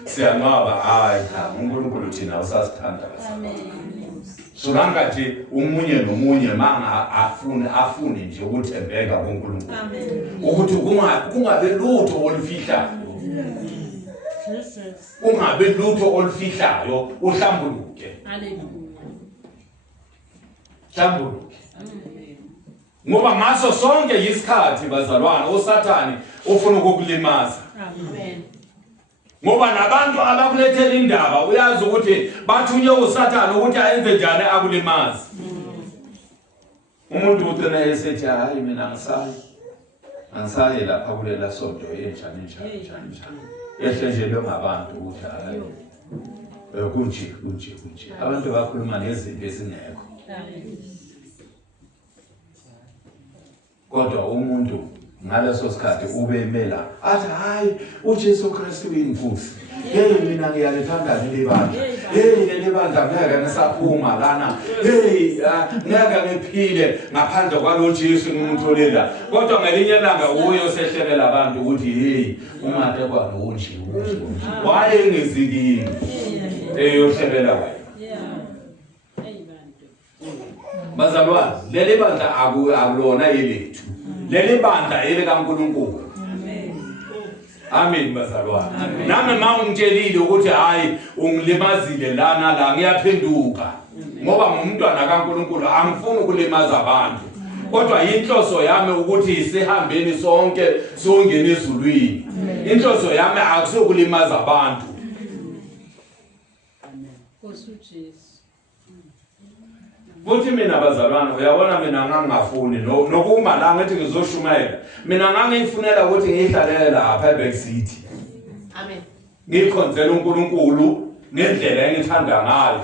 siyanqaba hayi cha uNkulunkulu thina usasithanda bazalwane. Solanga nje umunye nomunye manga afune nje ukuthembeka kuNkulunkulu. Ukuthi kungabe lutho olufihla. Ungabe lutho olufihlayo uhlambuluke. Hallelujah. Hlambuluke. Ngoba ngaso sonke isikhathi bazalwane uSathane ufuna ukukulimaza. Amen. Ngoba nabantu abakulethela indaba uyazi ukuthi bathunywe uSathane ukuthi ayenze njani akulimaza. Umuntu uthena esethi hayi mina angisayi lapha kulela sonto enjani. Ehlejelwe ngabantu ukuthi hayi kunje. Abantu bakhuluma nezinto ezingekho. Kodwa umuntu ngaleso sikhathi ubemela athi hayi uJesu Kristu uyinkosi. Hey mina ngiyalithanda leli bandla. Hey leli bandla ngeke ngisaphuma lana. Hey ngeke ngiphile ngaphandle kwalo Jesu ngimtholela. Kodwa ngelinye ilanga uyo sehlekela abantu ukuthi hey uMate kwalo unje. Waye ngezikini. Eyohlekela wena. Bazalwane leli bandla akulona yelethu. Leli bandla elikaNkulunkulu. Amen bazalwane. Nami mawungitshelile ukuthi hayi ungilimazile lana la ngiyaphenduka. Ngoba ngumntwana kaNkulunkulu angifuni ukulimaza abantu. Kodwa inhloso yami ukuthi sihambeni sonke songena ezulwini. Inhloso yami akusokulimaza abantu. Futhi mina bazalwane uyabona mina ngangafuni nokuma la ngithi ngizoshumayela. Mina ngangifunela ukuthi ngihlalele lapha eBack City. Amen. Ngikhonzela uNkulunkulu ngendlela engithanda ngayo.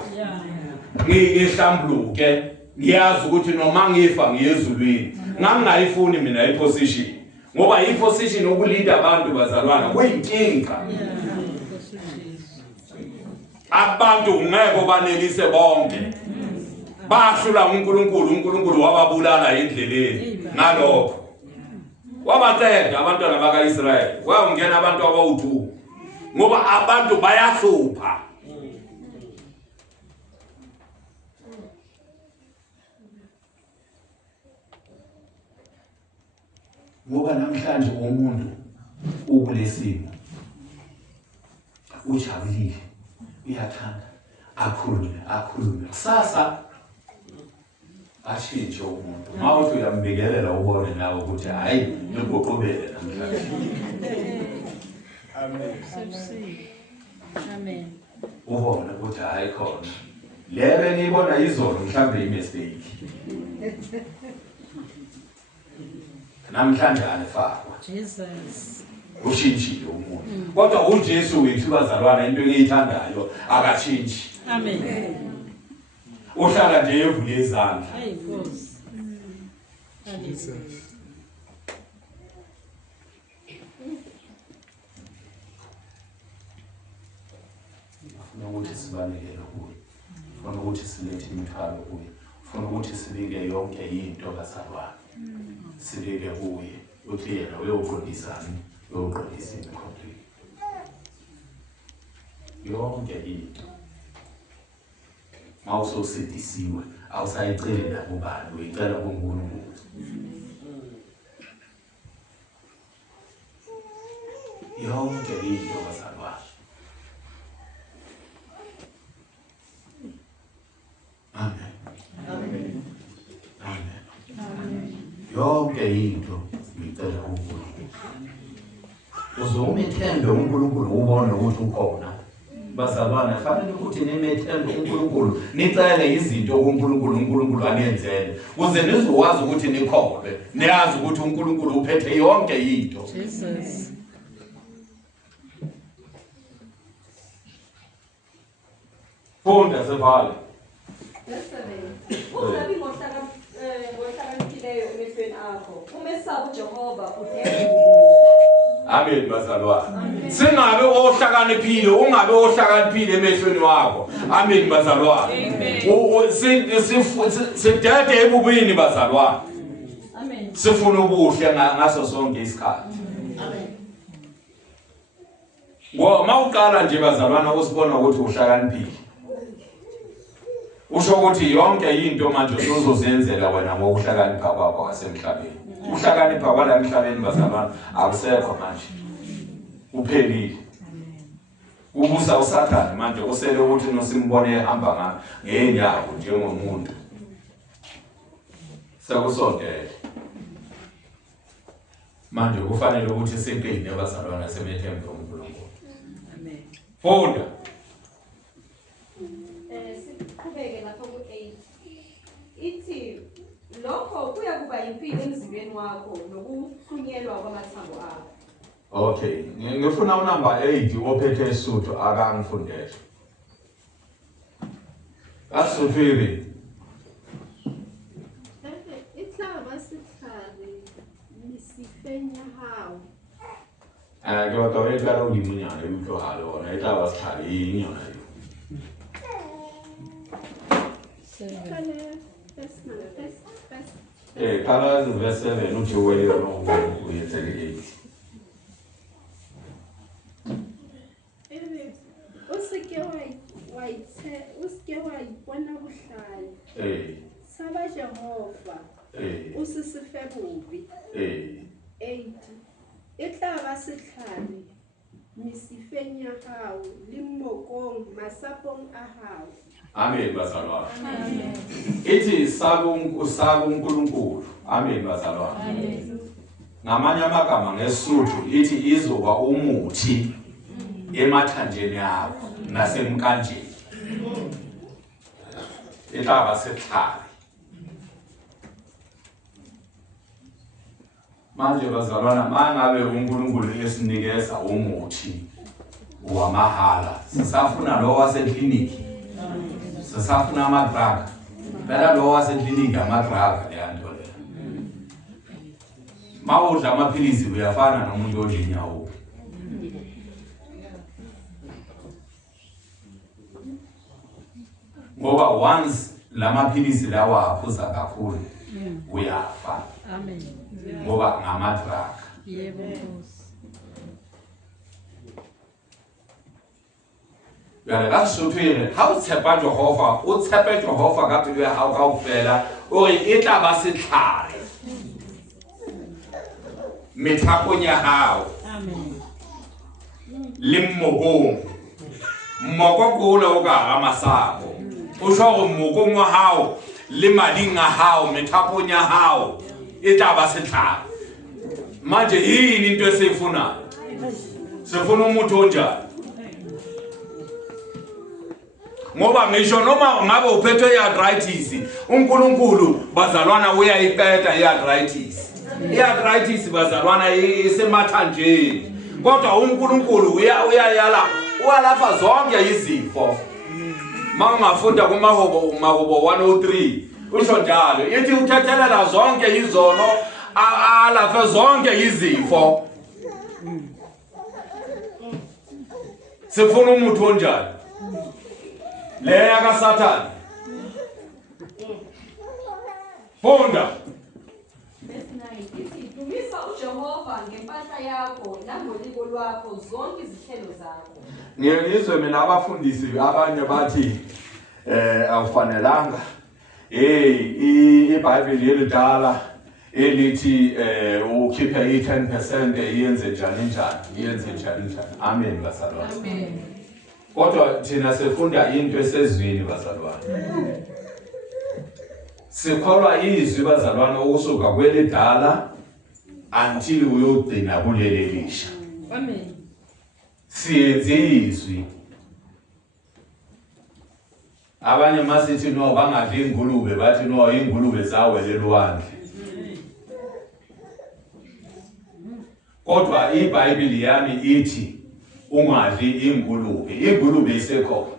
Ngihlambuluke ngiyazi ukuthi noma ngifa ngiyezulwini. Ngangayifuni mina iposition. Ngoba iposition ukuleader abantu bazalwana kuyinkinga. Abantu ngeke banelise bonke. Bahlula uNkulunkulu wababulala endleleni ngalokho. Wabaqeda abantwana bakaIsrayeli. Kwangena abantu abawu2. Ngoba abantu bayahlupha. Ngoba namhlanje umuntu ukulesimo ujabulile uyathanda akhulume kusasa ashintshe umuntu mawuthi uyambikelela ubone nawe ukuthi hayi ngigoqobele namhlanje. Amen. Ubone ukuthi hayi khona lebe ngiyibona izolo mhlambe imistake namhlanje alifakwa Jesus. ushintshile umuntu kodwa uJesu wethu bazalwana into engiyithandayo akashintshi. Amen. Uhlala nje evule izandla. Hey, boss. Jesus. Ufuna ukuthi sibalekele kuye. Ufuna ukuthi silethe imithwalo kuye. Ufuna ukuthi sibike yonke into kaZalwane. Sibike kuye. Uthi yena uyoqondisana, uyoqondisa imikhonto. Yonke into. Mawusosidisiwe, awusayiceli nakubani, uyicela kuNkulunkulu. Yonke into kaZalwane. Amen. Amen. Amen. Yonke into uyicela kuNkulunkulu. Uzomethembe uNkulunkulu ubone ukuthi ukhona. Bazalwane fanele ukuthi nimethembe uNkulunkulu nicele izinto kuNkulunkulu uNkulunkulu aniyenzele ukuze nizokwazi ukuthi nikholwe niyazi ukuthi uNkulunkulu uphethe yonke into. Jesus. Funda sevale. Ungabi ngohlakaniphile emehlweni akho. Umesaba uJehova udele. Amen bazalwane. Singabe ohlakaniphile, ungabe ohlakaniphile emehlweni wakho. Amen bazalwane. Sidede ebubini bazalwane. Amen. Sifuna ubuhle ngaso sonke isikhathi. Amen. Ngoba uqala nje bazalwane usibona ukuthi uhlakaniphile. Usho ukuthi yonke into manje uzozenzela wena ngokuhlakanipha kwakho wasemhlabeni. Uhlakanipha kwala emhlabeni bazalwane akusekho manje. Uphelile. Ubusa uSathane manje usele ukuthi nosimbone ehamba ngenyawo njengomuntu. Sekusondele. Manje kufanele ukuthi siqine bazalwane semethembe uNkulunkulu. Amen. Funda. Siqhubeke lapha ku-8. Ithi lokho kuya kuba impilo emzimbeni wakho nokuhlunyelwa kwamathambo akho. Okay, ngifuna unumber 8 ophethe isuthu akangifundele. Asufiri. Itlaba sitlhare misifenya hao. Ke batho ba ka re dimunyane utlo hale ona e tla ba sitlhare eng yona yo. Kala verse 7 uthi wele no uyetsele 8. Usike wayibona buhlali. Saba Jehova. Usisife bubi. 8. Itlaba sitlhare misifenya hao limokong masapong a hao. Amen bazalwane. Amen. Ithi sabu uNkulunkulu. Amen bazalwane. Amen. Ngamanye amagama ngesuthu ithi izoba umuthi emathanjeni yakho nasemkanjeni. Itlaba sitlhare. Manje bazalwana mangabe uNkulunkulu esinikeza umuthi wamahala sisafuna lo waseclinic. Sisafuna amadraga. Phela lo waseclinic amadraga leyanto le. Mawudla amaphilisi uyafana nomuntu odla inyawo. Ngoba once lamaphilisi lawa aphuza kakhulu uyafa. Amen. Ngoba ngamadraga. Yebo. Yale ka sophele ha o tshepa Jehova o tshepe Jehova ka pelo ya hao kaofela o re e tla ba setlhare methapong ya hao Amen. le mmogong mmoko kula o ka ga masako o sho go mmoko ngwa hao le mading a hao methapong ya hao e tla ba setlhare manje yini into esifuna sifuna umuntu onjani ngoba ngisho noma ngabe uphethwe i-arthritis uNkulunkulu bazalwana uyayiqeda i-arthritis i-arthritis bazalwana isemathanjeni kodwa uNkulunkulu uyayala uyalapha zonke izifo mangafunda kumahobo 103 usho njalo ithi uthethelela zonke izono alapha zonke izifo sifuna umuntu onjani leya kaSathane funda dumisa uJehova ngempahla yakho nangoliko lwakho zonke izithelo zakho. ngiyizwe mina abafundisi abanye bathi awufanelanga iBhayibheli elidala elithi ukhiphe i10% iyenze njani amen bazalwane Amen. kodwa thina sifunda into esezwini bazalwane sikholwa izwi bazalwane ukusuka kwelidala until uyogcina kuleli lisha Amen. siyenze izwi abanye masithi no bangadli ingulube bathi no ingulube zawele elwandle kodwa iBhayibheli yami ithi ungadli ingulube isekhona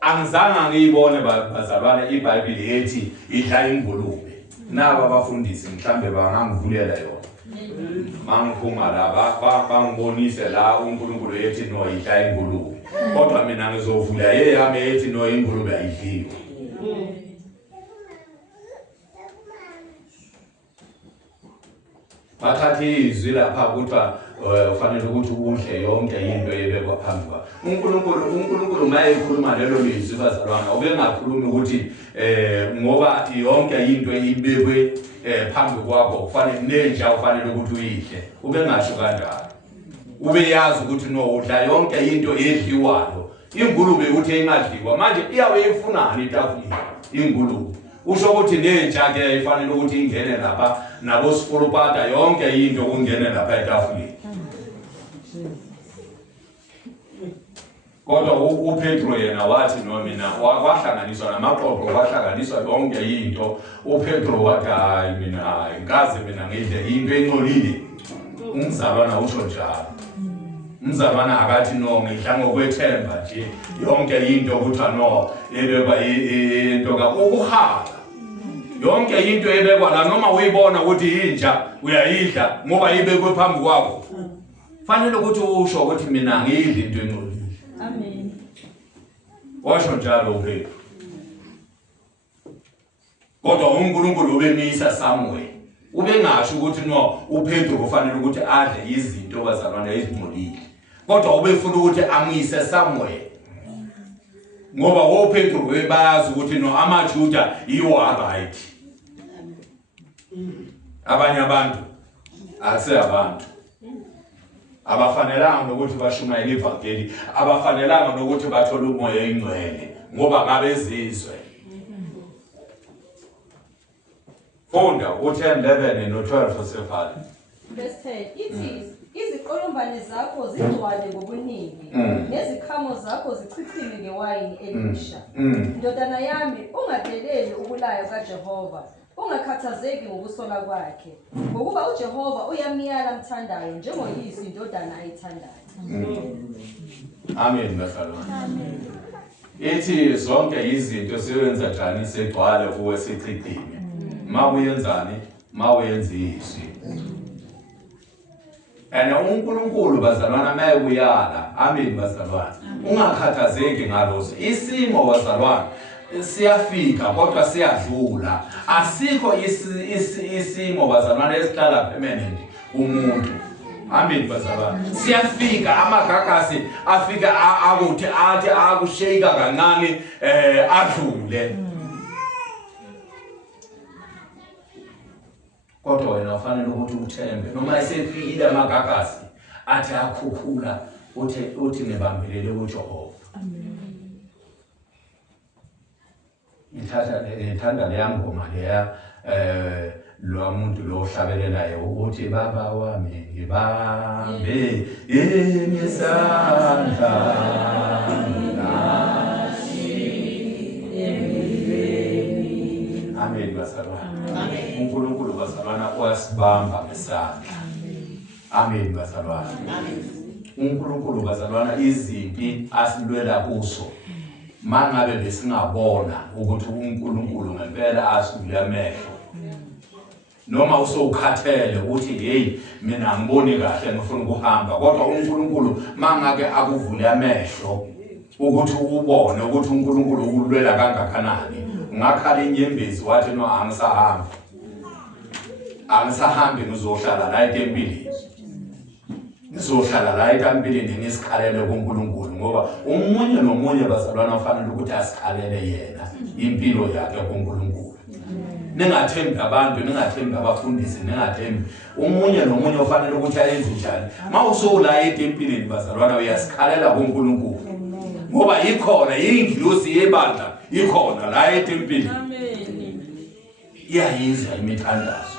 angizange ngiyibone bazalwane iBhayibheli ethi idla ingulube naba abafundisi mhlambe bangangivulela yona mangiphuma la bangibonise la uNkulunkulu ethi no idla ingulube kodwa mina ngizovula yeyami ethi no ingulube ayidliwe bathathe izwi lapha kuthiwa ufanele ukuthi udle yonke into ebekwa phambi kwakho uNkulunkulu maye ekhuluma lelo lizwi bazalwana ubengakhulumi ukuthi ngoba yonke into ibekwe phambi kwakho kufanele nenja ufanele ukuthi uyidle ubengasho kanjalo ubeyazi ukuthi no udla yonke into edliwayo ingulube uthi engadliwa manje iyabe ifunani itafuleni ingulube usho ukuthi nenja ke ifanele ukuthi ingene lapha nabo sifulupata yonke into kungene lapha etafuleni kodwa uPetro yena wathi no mina kwahlanganiswa namaqoqo kwahlanganiswa yonke into uPetro wathi hayi mina ingaze mina ngidle into engcolile umzalwana usho njalo umzalwana akathi no ngidla ngokwethemba nje yonke into kuthiwa no ebekwa into ukuhala yonke into ebekwa la noma uyibona ukuthi inja uyayidla ngoba ibekwe phambi kwakho fanele ukuthi usho ukuthi mina ngidla into engcolile Amen. washo njalo uPetro kodwa uNkulunkulu ubemisa somewhere ubengasho ukuthi no uPetro kufanele ukuthi adle izinto bazalwana ezingcolile kodwa ubefuna ukuthi amuyise somewhere ngoba uPetro webazi ukuthi no amaJuda yiwo right abanye abantu aseyabantu abafanelanga ukuthi bashumayele ivangeli abafanelanga ukuthi bathole umoya engcwele ngoba ngabezizwe funda u10 11 no12 sefala Verse 10 ithi iziqolombane zakho zigcwale ngobuningi nezikhamo zakho zichichime ngewayini elisha ndodana yami ungadeleli ukulayo kaJehova ungakhathazeki ngokusola kwakhe ngokuba uJehova uyamiyala mthandayo njengoyisi indodana ayithandayo amen bazalwane amen ithi zonke izinto siyenza njani segcwale kuwe sichichime mawuyenzani mawenza izwi uNkulunkulu bazalwana maye kuyala amen bazalwana ungakhathazeki ngalozo isimo bazalwana siyafika kodwa siyadlula asikho isimo bazalwana esihlala permanent umuntu amen bazalwana siyafika amagagasi afika akuthi athi akushayika kancane adlule kodwa wena ufanele ukuthi uthembe noma esefikile amagagasi athi akhukhula uthi nibambelele kuJehova. Ngithanda leya ngoma leya lo muntu lo ohlabelelayo uthi baba wami ngibambe ngesandla amen bazalwane. uNkulunkulu bazalwana uyasibamba ngesandla. Amen bazalwane. uNkulunkulu bazalwana izimpi asilwela kuso mangabe besingabona ukuthi uNkulunkulu ngempela asivule amehlo, noma usokhathele uthi hey mina ngiboni kahle ngifuna ukuhamba, kodwa uNkulunkulu mangake akuvule amehlo ukuthi ubone ukuthi uNkulunkulu ukulwela kangakanani, ungakhala inyembezi wathi no angisahambi ngizohlala la etempilini, ngizohlala la etempilini ngisikhalele kuNkulunkulu, ngoba umunye nomunye bazalwana ufanele ukuthi asikhalele yena impilo yakhe kuNkulunkulu. Ningathembi abantu, ningathembi abafundisi, ningathembi umunye nomunye ufanele ukuthi ayenze njani. Mawusula etempilini bazalwana uyasikhalela kuNkulunkulu, ngoba ikhona ingilosi yebandla ikhona la etempilini. Amen. Iyayenza imithandazo.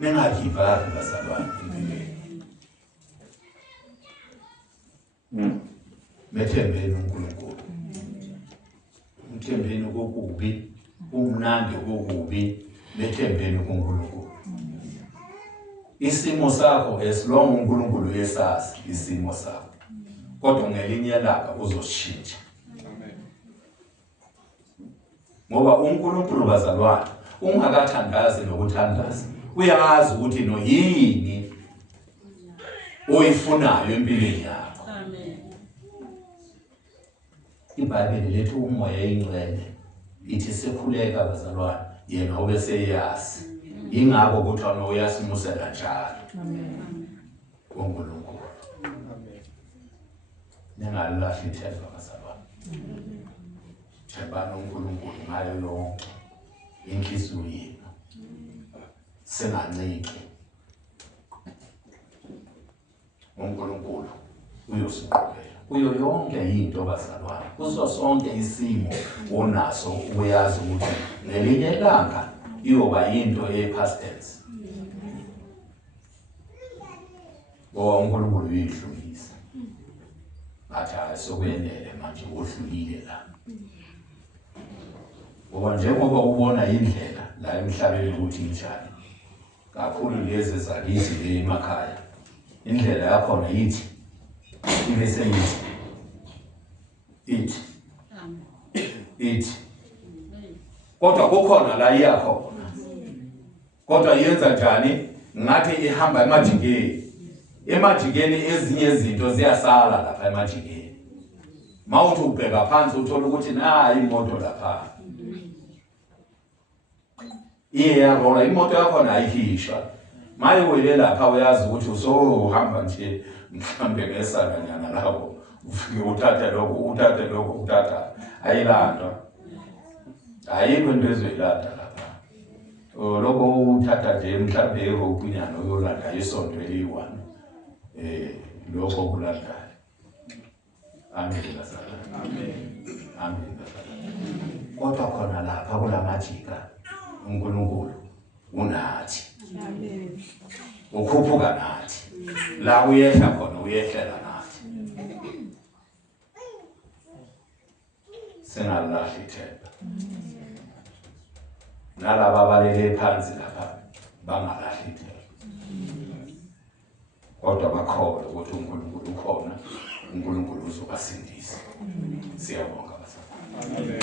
Ningagivavi bazalwane empilweni. Methembeni uNkulunkulu. Mthembeni kokubi, umnandi kokubi, methembeni kuNkulunkulu. Isimo sakho esilonga uNkulunkulu yesazi isimo sakho, kodwa ngelinye ilanga uzoshintsha. Ngoba uNkulunkulu bazalwane ungakathandazi nokuthandaza uyazi ukuthi no yini oyifunayo empilweni yakho. Amen. iBhayibheli lethu umoya ingcwele ithi sekhuleka bazalwane yena obeseyazi, ingakho kuthiwa noyasimusela njalo. uNkulunkulu ningalilahli ithemba bazalwane. Thembani uNkulunkulu ngayo yonke inhliziyo yenu, singanciki. uNkulunkulu uyosiqhubela kuyo yonke into bazalwane, kuso sonke isimo onaso uyazi ukuthi ngelinye ilanga iyoba into e-past tense. Ngoba uNkulunkulu uyidlulisa, ngathi ayisokwenele manje udlulile la. Ngoba njengoba ubona indlela la emhlabeni ukuthi injani, kakhulu lezi zakithi emakhaya, indlela yakhona yithi ibe seyithi ithi kodwa kukhona la iyakhona, kodwa yenza njani? Ngathi ihamba emajikeni. Emajikeni ezinye izinto ziyasala lapha emajikeni. Mawuthi ubheka phansi uthola ukuthi nayi imoto lapha iyarola, imoto yakhona ayihishwa. Maye wele lapha uyazi ukuthi usohamba nje mhlambe ngesakanyana lapho ufike uthathe lokho uthatha ayilandwa, ayikho into ezoyilanda lapha. Lokho uthatha nje mhlambe erokunyana uyolanda isonto eliyi-1 lokho kulandayo. Amen bazalwane. Amen bazalwane. Kodwa khona lapha kulamajika uNkulunkulu unathi. Amen. Ukhuphuka nathi. La uyehla khona uyehlela nathi. Singalahli ithemba. Nalaba abalele phansi lapha bangalahli ithemba. Kodwa bakholwe ukuthi uNkulunkulu ukhona, uNkulunkulu uzobasindisa. Siyabonga bazalwane. Amen.